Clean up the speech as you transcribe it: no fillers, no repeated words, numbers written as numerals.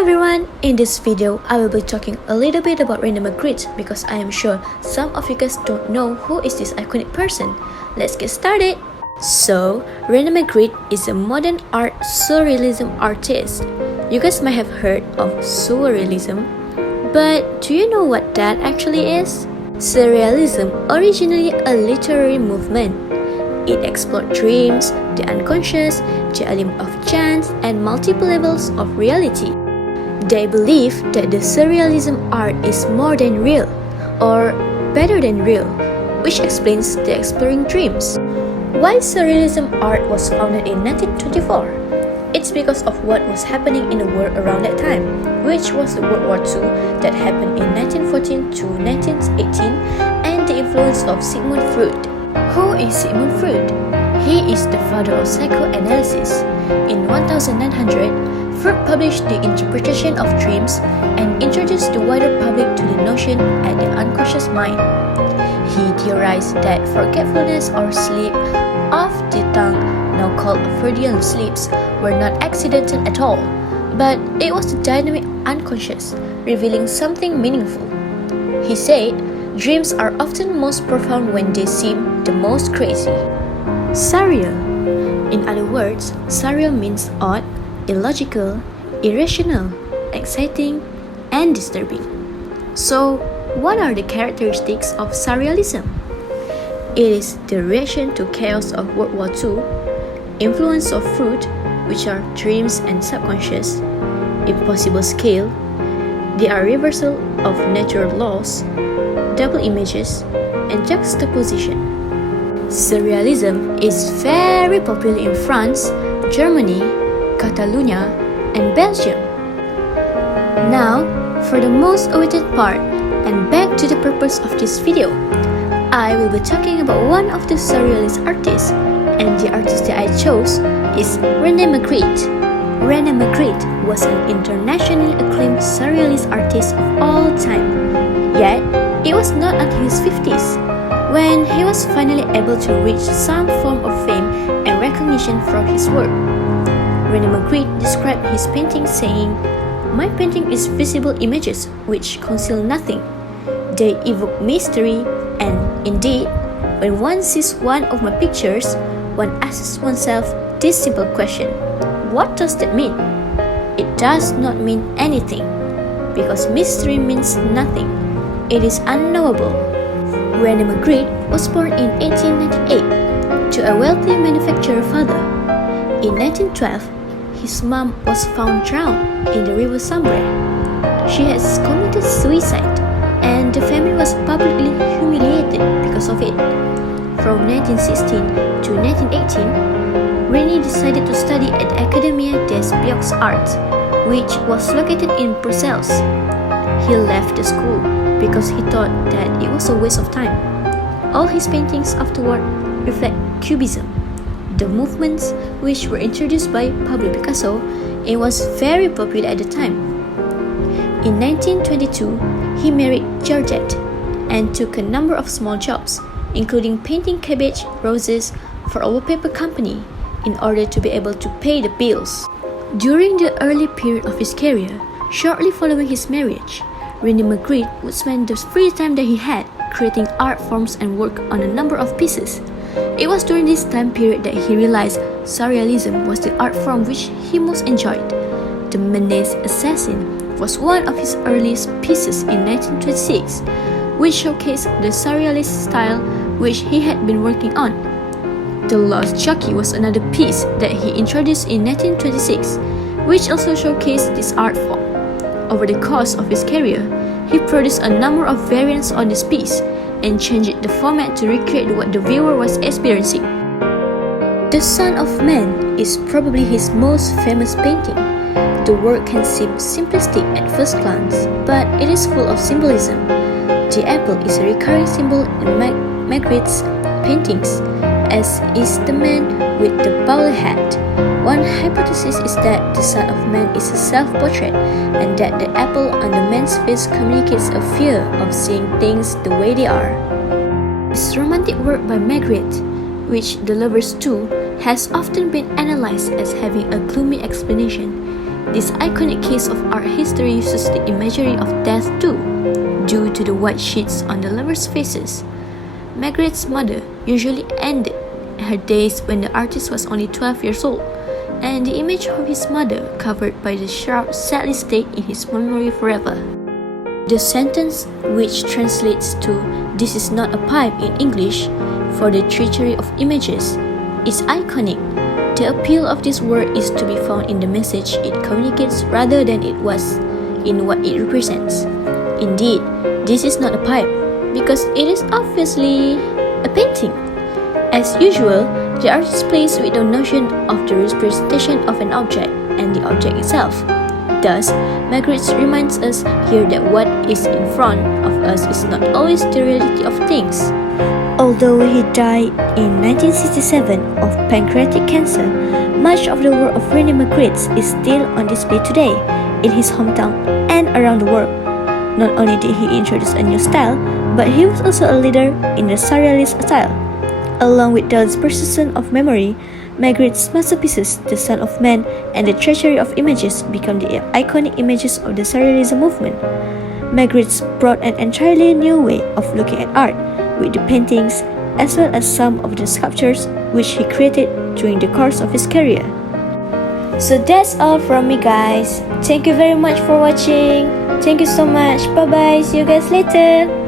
everyone, in this video I will be talking a little bit about René Magritte because I am sure some of you guys don't know who is this iconic person. Let's get started! So, René Magritte is a modern art surrealism artist. You guys might have heard of surrealism, but do you know what that actually is? Surrealism originally a literary movement. It explored dreams, the unconscious, the element of chance, and multiple levels of reality. They believe that the surrealism art is more than real, or better than real, which explains the exploring dreams. Why surrealism art was founded in 1924? It's because of what was happening in the world around that time, which was the World War II that happened in 1914 to 1918, and the influence of Sigmund Freud. Who is Sigmund Freud? He is the father of psychoanalysis. In 1900, Freud published The Interpretation of Dreams and introduced the wider public to the notion at the unconscious mind. He theorized that forgetfulness or sleep of the tongue, now called Freudian sleeps, were not accidental at all, but it was the dynamic unconscious, revealing something meaningful. He said, dreams are often most profound when they seem the most crazy. Surreal. In other words, surreal means odd, illogical, irrational, exciting, and disturbing. So, what are the characteristics of surrealism? It is the reaction to chaos of World War II, influence of Freud, which are dreams and subconscious, impossible scale, they are reversal of natural laws, double images, and juxtaposition. Surrealism is very popular in France, Germany, Catalonia, and Belgium. Now, for the most awaited part, and back to the purpose of this video, I will be talking about one of the surrealist artists, and the artist that I chose is René Magritte. René Magritte was an internationally acclaimed surrealist artist of all time, yet it was not until his 50s when he was finally able to reach some form of fame and recognition for his work. René Magritte described his painting saying, "My painting is visible images which conceal nothing. They evoke mystery, and indeed, when one sees one of my pictures, one asks oneself this simple question: what does that mean? It does not mean anything, because mystery means nothing. It is unknowable." René Magritte was born in 1898 to a wealthy manufacturer father. In 1912, his mom was found drowned in the river Sambre. She has committed suicide, and the family was publicly humiliated because of it. From 1916 to 1918, René decided to study at the Académie des Beaux-Arts, which was located in Brussels. He left the school because he thought that it was a waste of time. All his paintings afterward reflect Cubism, the movements which were introduced by Pablo Picasso and was very popular at the time. In 1922, he married Georgette and took a number of small jobs, including painting cabbage roses for a wallpaper company in order to be able to pay the bills. During the early period of his career, shortly following his marriage, René Magritte would spend the free time that he had creating art forms and work on a number of pieces. It was during this time period that he realized surrealism was the art form which he most enjoyed. The Menac's Assassin was one of his earliest pieces in 1926, which showcased the surrealist style which he had been working on. The Lost Jockey was another piece that he introduced in 1926, which also showcased this art form. Over the course of his career, he produced a number of variants on this piece and changed the format to recreate what the viewer was experiencing. The Son of Man is probably his most famous painting. The work can seem simplistic at first glance, but it is full of symbolism. The apple is a recurring symbol in Magritte's paintings, as is the man with the bowler hat. One hypothesis is that the Son of Man is a self-portrait and that the apple on the man's face communicates a fear of seeing things the way they are. This romantic work by Magritte, which The Lovers 2, has often been analyzed as having a gloomy explanation. This iconic case of art history uses the imagery of death too, due to the white sheets on the lovers' faces. Magritte's mother usually ended her days when the artist was only 12 years old, and the image of his mother covered by the shroud sadly stayed in his memory forever. The sentence, which translates to "this is not a pipe" in English, for the treachery of images, is iconic. The appeal of this word is to be found in the message it communicates rather than it was in what it represents. Indeed, this is not a pipe, because it is obviously a painting. As usual, the artist plays with the notion of the representation of an object and the object itself. Thus, Magritte reminds us here that what is in front of us is not always the reality of things. Although he died in 1967 of pancreatic cancer, much of the work of René Magritte is still on display today in his hometown and around the world. Not only did he introduce a new style, but he was also a leader in the Surrealist style. Along with Dali's persistence of memory, Magritte's masterpieces, The Son of Man and The Treachery of Images, become the iconic images of the Surrealism movement. Magritte brought an entirely new way of looking at art, with the paintings as well as some of the sculptures which he created during the course of his career. So that's all from me, guys. Thank you very much for watching. Thank you so much. Bye bye. See you guys later.